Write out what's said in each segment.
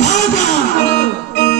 भागा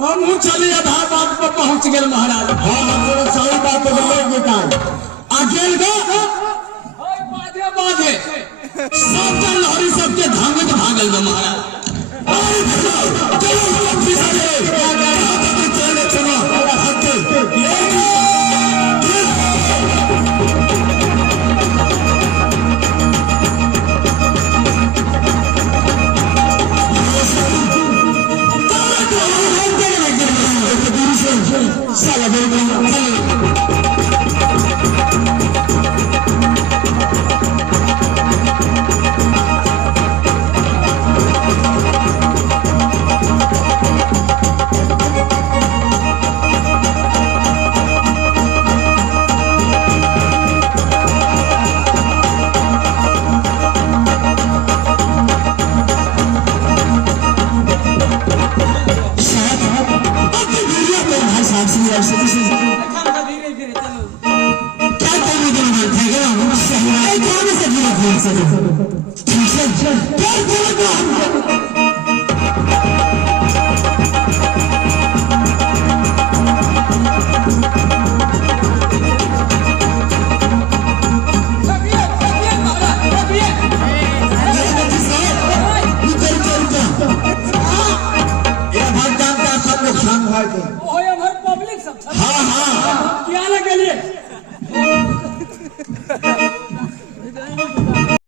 हम चले आधार बात पर पहुंच गए महाराज। हाँ हाँ सही बात आगेल बाधे बाधे सब लहरी सबके धांगत भागल बा महाराज। हाँ हाँ क्या लगे